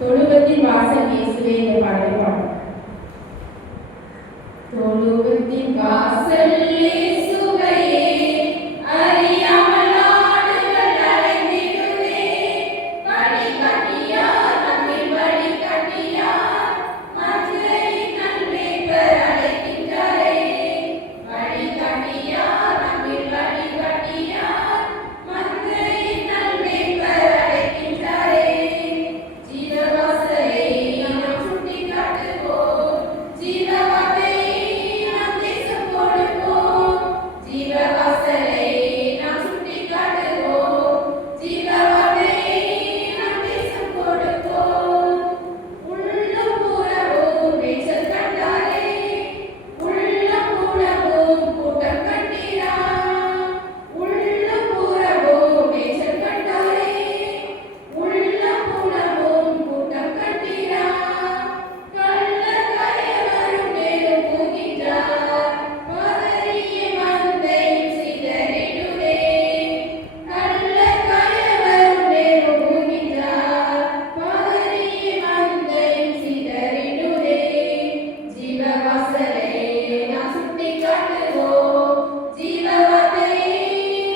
தொழுவத்தின் வாசல் இயேசுவே இந்த பாடலை பாடும். தொழுவத்தின் வாசல் இயேசுவே அறியாமல் ஆடுகள் அலைந்திடுவே. வழிகாட்டியார் நம்மில் வழிகாட்டியார் மதுரையின் நன்மேய்ப்பர் அழைக்கின்றாரே. வழிகாட்டியார் நம்மில் வழிகாட்டியார் மதுரையின் நன்மேய்ப்பர் அழைக்கின்றாரே. ஜீவவாசலை நாம் சுட்டிக் காட்டுவோம், ஜீவவார்த்தை நாம் தேசம் கொடுப்போம். ஜீவவாசலை நாம் சுட்டிக் காட்டுவோம், ஜீவவார்த்தை நாம் தேசம் கொடுப்போம். உள்ளம் புறவும் மேய்ச்சல் கண்டாரே, உள்ளம் புறவும் கூட்டம் கண்டீரா. உள்ளம் புறவும் மேய்ச்சல் கண்டாரே, உள்ளம் புறவும் கூட்டம் கண்டீரா. கள்ளர் கயவரும் மேலும் போகின்றார், பதறிய மந்தையும் சிதறிடுதே. கள்ளர் கயவரும் மேலும் போகின்றார், பதறிய மந்தையும் சிதறிடுதே. ஜீவவாசலை நாம் சுட்டிக் காட்டுவோம், ஜீவவார்த்தை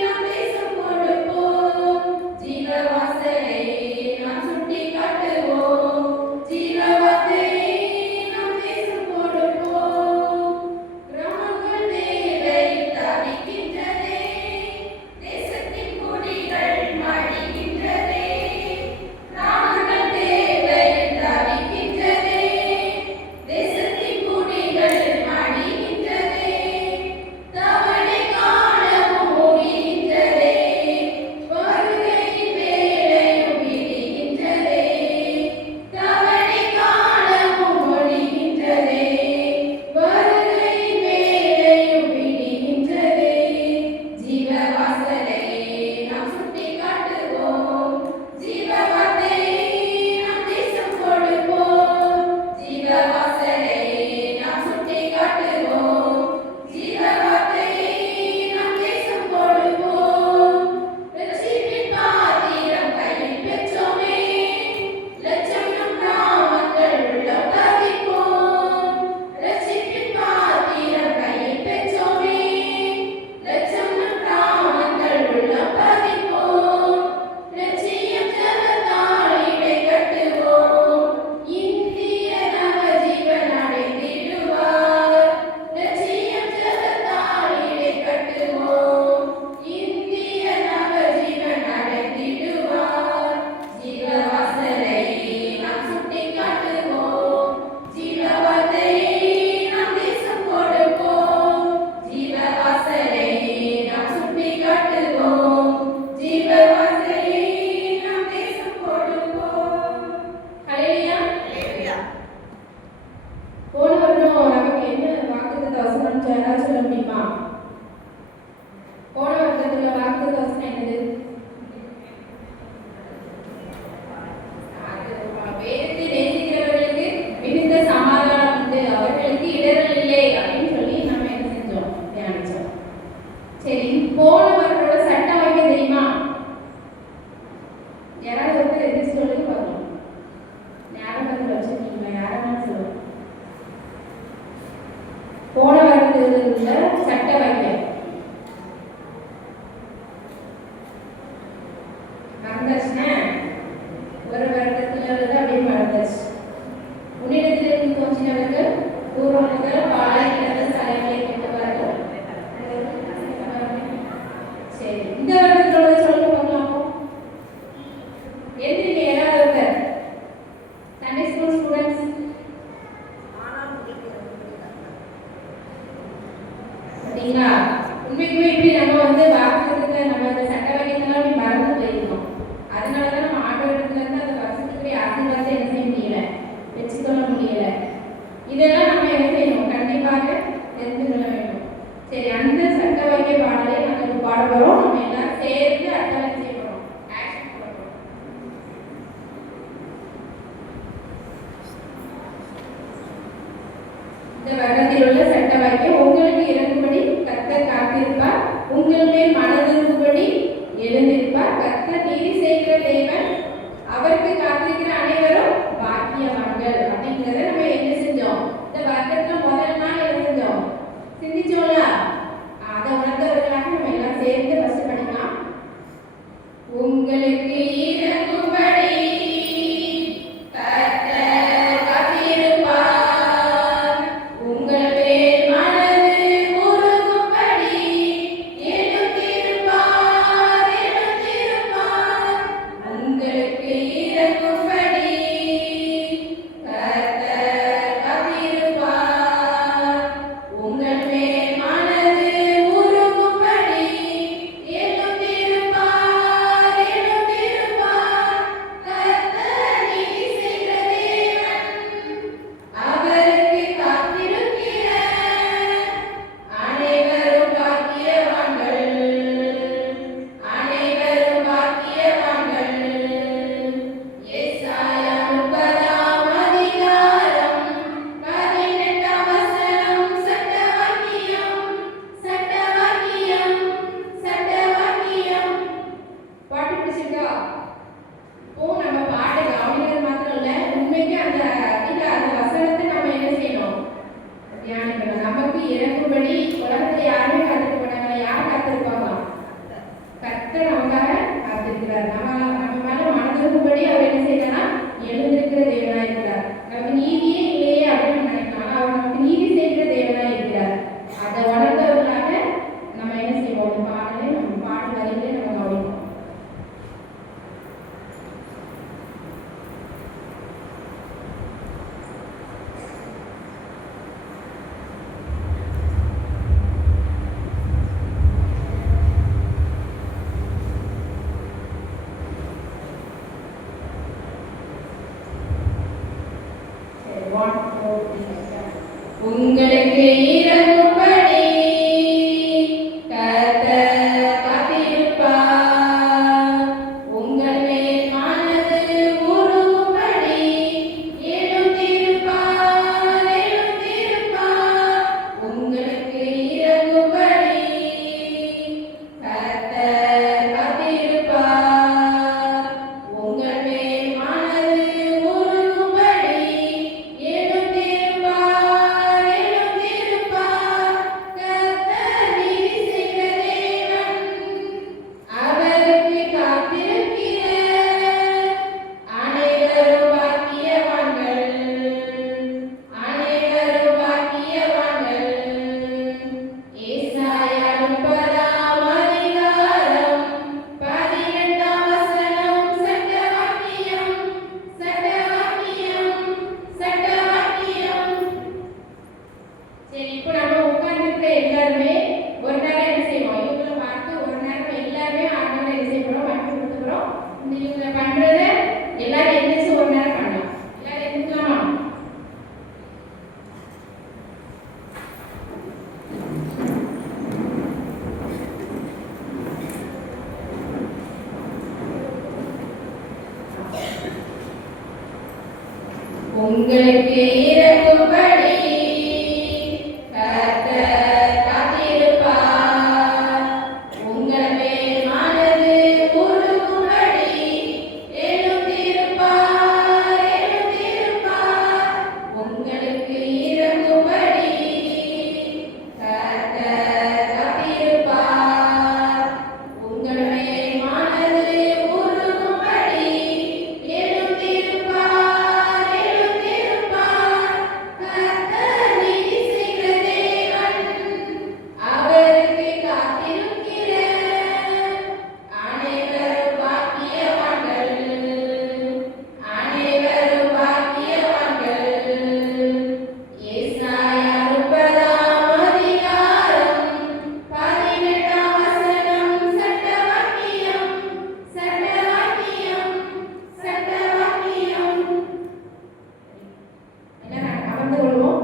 நாம் தேசம் கொடுப்போம். ஜீவவாசலை நாம் சுட்டிக் காட்டுவோம், ஜீவவார்த்தை நாம் தேசம் கொடுப்போம். கிராமங்கள் தேவையில் தவிக்கின்றதே, தேசத்தின் குடிகள் மடிகின்றதே. கிராமங்கள் தேவையில் தவிக்கின்றதே, தேசத்தின் குடிகள் மடிகின்றதே. தவணை காலமும் முடிகின்றதே, வருகையின் வேளையும் விடிகின்றதே. தவணை காலமும் முடிகின்றதே, வருகையின் வேளையும் விடிகின்றதே. ஜீவவாசலை நாம் சுட்டிக் காட்டுவோம், ஜீவவார்த்தை நாம் தேசம் கொடுப்போம். ஜீவவாசலை நாம் சுட்டிக் காட்டுவோம், ஜீவவார்த்தை நாம் தேசம் கொடுப்போம். ரட்சிப்பின் பாத்திரம் கையில் பெற்றோமே, லட்சம் நம் நாமங்கள் உள்ளம் தவிப்போம். ரட்சிப்பின் பாத்திரம் கையில் பெற்றோமே, லட்சம் நம் நாமங்கள் உள்ளம் தவிப்போம். லட்சியம் ஜெபத்தால் இடை கட்டுவோம், இந்திய நவஜீவன் அடைந்திடுவார். லட்சியம் ஜெபத்தால் இடை கட்டுவோம், இந்திய நவஜீவன் அடைந்திடுவார். ஜீவவாசலை நாம் சுட்டிக் காட்டுவோம், ஜீவவார்த்தை நாம் தேசம் கொடுப்போம். ஜீவவாசலை நாம் சுட்டிக் காட்டுவோம், ஜீவவார்த்தை நாம் தேசம் கொடுப்போம். ஹல்லேலூயா. போன வருடம் நமக்கு என்ன வாக்குத்தத்த வசனம் யாராவது சொல்ல முடியுமா? போன வருடத்துல வாக்குத்தத்த வசனம் என்னது? வேதத்தை நேசிக்கிறவர்களுக்கு மிகுந்த சமாதானம் உண்டு, அவர்களுக்கு இடரல் இல்லை அப்படின்னு சொல்லி நம்ம என்ன செஞ்சோம்? தியானிச்சோம். சரி, போன வருடத்தோட சட்ட வாக்கியம் தெரியுமா? யாராவது ஒருத்தர் எதிர்த்து சொல்லுங்க பார்க்கலாம். ஞாபகத்தில் வச்சிருக்கீங்களா? யாராவது சொல்லுங்க. போன வருடத்தில் உள்ள சட்ட வாக்கியம் மறந்தாச்சுன்னா ஒரு வருடத்துல இருந்து அப்படியே மறந்தாச்சு. உன்னிடத்திலிருந்து தோன்றினவர்கள் பூர்வம் முதல் பாலை கிடந்த தலைமையை கேட்டவார்கள். சரி, இந்த வருடத்தோட சொல்லுங்க பார்க்கலாமோ? எந்திரிங்க யாராவது ஒருத்தர். சண்டே ஸ்கூல் ஸ்டூடெண்ட்ஸ் பார்த்தீங்களா? உண்மைக்குமே இப்படி நம்ம வாக்குத்தத்தத்தை நம்ம அந்த சட்ட வாக்கியத்தெல்லாம் அப்படி மறந்து போயிருக்கோம். அதனால தான் நம்ம ஆண்டவரிடத்துல இருந்து அந்த வருஷத்துக்குரிய ஆசீர்வாதத்தை என்ன செய்ய முடியல, வச்சுக்கொள்ள முடியல. இதெல்லாம் நம்ம என்ன செய்யணும்? கண்டிப்பாக தெரிந்து கொள்ள வேண்டும். சரி, அந்த சட்ட வாக்கிய பாடலை நம்ம பாட போறோம். நம்ம எல்லாரும் சேர்ந்து அட்டவணை செய்ய போறோம், ஆக்ஷன் போட போறோம். இந்த வருடத்தில் உள்ள சட்ட வாக்கியம் உங்களுக்கு இறங்கும்படி கர்த்தர் காத்திருப்பார், உங்கள் மேல் மனதிருக்கும்படி எழுந்திருப்பார். கர்த்தர் நீதி செய்கிற தேவன், அவருக்கு காத்திருக்கிற அனைவரும் உங்களுக்கு இறங்கும்படி கர்த்தர் காத்திருப்பார். உங்கள் மேல் மனது உருகும்படி எழுந்திருப்பார், எழுந்திருப்பார். உங்களுக்கு இறங்கும்படி கர்த்தர் காத்திருப்பார். உங்கள் மேல் மனது உருகும்படி எழுந்திருப்பார், எழுந்திருப்பார். கர்த்தர் நீதி செய்கிற தேவன். அவருக்கு காத்திருக்கிற அனைவரும் பாக்கியவான்கள், அனைவரும் பாக்கியவான்கள். ஏசாயா 30ஆம் அதிகாரம் 12ஆம் வசனம். சட்டவாக்கியம், சட்டவாக்கியம், சட்டவாக்கியம். சரி, இப்போ நம்ம உட்கார்ந்துருக்கிற எல்லாருமே ஒரு நேரம் என்ன செய்வோம்? இவங்களை பார்த்து ஒரு நேரம் எல்லாருமே ஆண்டவரை என்ன செய்ய போறோம்? வணக்கம் கொடுத்துக்கிறோம். இந்த இவங்களை பண்றத எல்லாரும் எந்திரிச்சு ஒரு நேரம் பண்ணலாம். எல்லாரும் எந்திரிக்கலாமா? உங்களுக்கு இறங்கும்படி கர்த்தர் காத்திருப்பார். உங்கள் மேல் மனது உருகும்படி எழுந்திருப்பார், எழுந்திருப்பார். உங்களுக்கு இறங்கும்படி கர்த்தர் காத்திருப்பார். உங்கள் மேல் மனது உருகும்படி எழுந்திருப்பார், எழுந்திருப்பார். கர்த்தர் நீதி செய்கிற தேவன். அவருக்கு காத்திருக்கிற அனைவரும் பாக்கியவான்கள், அனைவரும் பாக்கியவான்கள். ஏசாயா 30ஆம் அதிகாரம் 18ஆம் வசனம். சட்டவாக்கியம், சட்டவாக்கியம், சட்டவாக்கியம். எல்லாம் அமர்ந்து கொள்வோம்.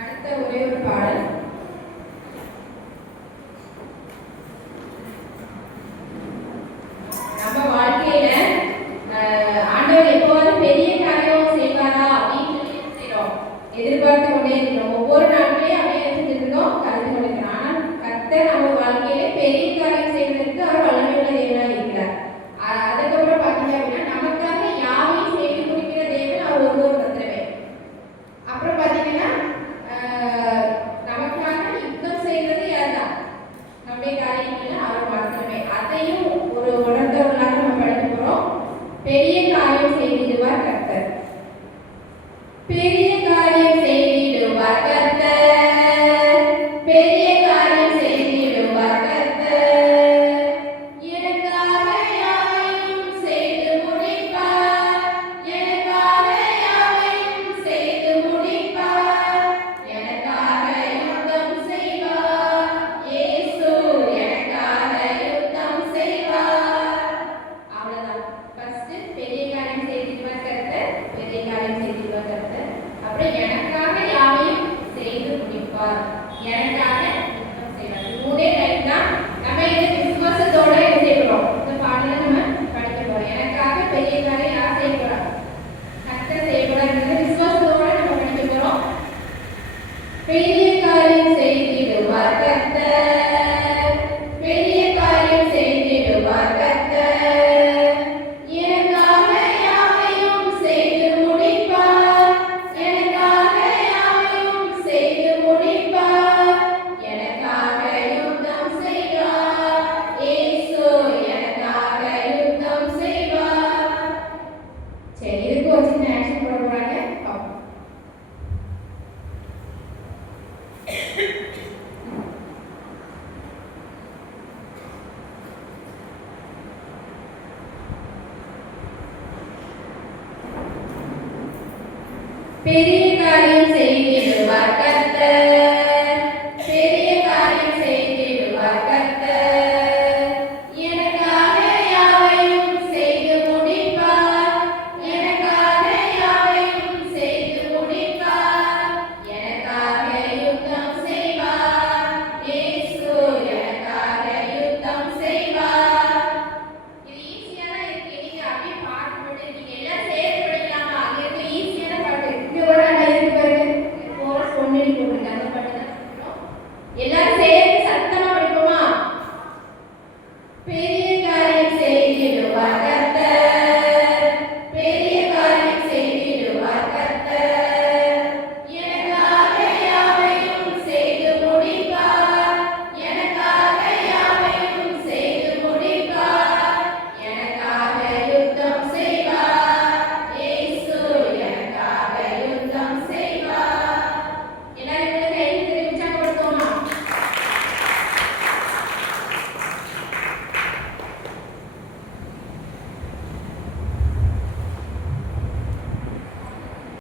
அடுத்த ஒரே ஒரு பாடல். நம்ம வாழ்க்கையில ஆண்டவர் எப்போது பெரிய காரியம் செய்வாரா அப்படின்னு சொல்லி என்ன செய்றோம்? எதிர்பார்த்து கொண்டே இருக்கிறோம். ஒவ்வொரு நாட்களையும் அப்படியே நினைச்சிட்டு இருக்கோம், கலந்து கொண்டிருக்கிறோம். ஆனால் கர்த்தர் நம்ம வாழ்க்கையில பெரிய காரியம் செய்வதற்கு அவர் வல்லமையுள்ள தேவனாக இருக்கிறார். அதுக்கப்புறம் பார்த்தீங்க அப்படின்னா நமக்காக யாவையும் செய்து முடிக்கிற தேவன் அவர் ஒருவர் மாத்திரமே. அப்புறம் பார்த்தீங்கன்னா நமக்காக யுத்தம் செய்வது யார்தான்? நம்முடைய காரியங்கள் அவர் மாத்திரமே. அதையும் ஒரு உணர்ந்தவர்களாக நம்ம படிக்க போறோம். பெரிய காரியம் செய்திடுவார் கர்த்தர். பெரிய காரியம் செய்திடுவார் கர்த்தர். பெரிய காரியம் செய்திடுவார் கர்த்தர். எனக்காக யாவையும் செய்து முடிப்பார். எனக்காக யாவையும் செய்து முடிப்பார். எனக்காக யுத்தம் செய்வார். இயேசு எனக்காக யுத்தம் செய்வார். அவ்வளவுதான். ஃபர்ஸ்ட் பெரிய காரியம் செய்திடுவார் கர்த்தர், பெரிய காரியம் செய்திடுவார் கர்த்தர். அப்புறம் எனக்காக யாவையும் செய்து முடிப்பார். எனக்காக யுத்தம் செய்வார். இது மூணே லைன் தான். நம்ம இதை விசுவாசத்தோட என்ன செய்யறோம்? இந்த பாடலை நம்ம படிக்க போறோம். எனக்காக பெரிய காரியம் யார் செய்ய போறா? கர்த்தர் செய்ய போறாங்கிறது விசுவாசத்தோட நம்ம படிக்க போறோம். பெரிய காரியம் செய்திடுவார் கர்த்தர். பெரிய காரியம் செய்திடுவார் கர்த்தர். எனக்காக யாவையும் செய்து முடிப்பார். எனக்காக யாவையும் செய்து முடிப்பார். எனக்காக யுத்தம் செய்வார். இயேசு எனக்காக யுத்தம் செய்வார். சரி, இதுக்கு ஒரு சின்ன ஆக்ஷன் போட போறாங்க. பார்ப்போம். பெரிய காரியம் செய்திடுவார் கர்த்தர்.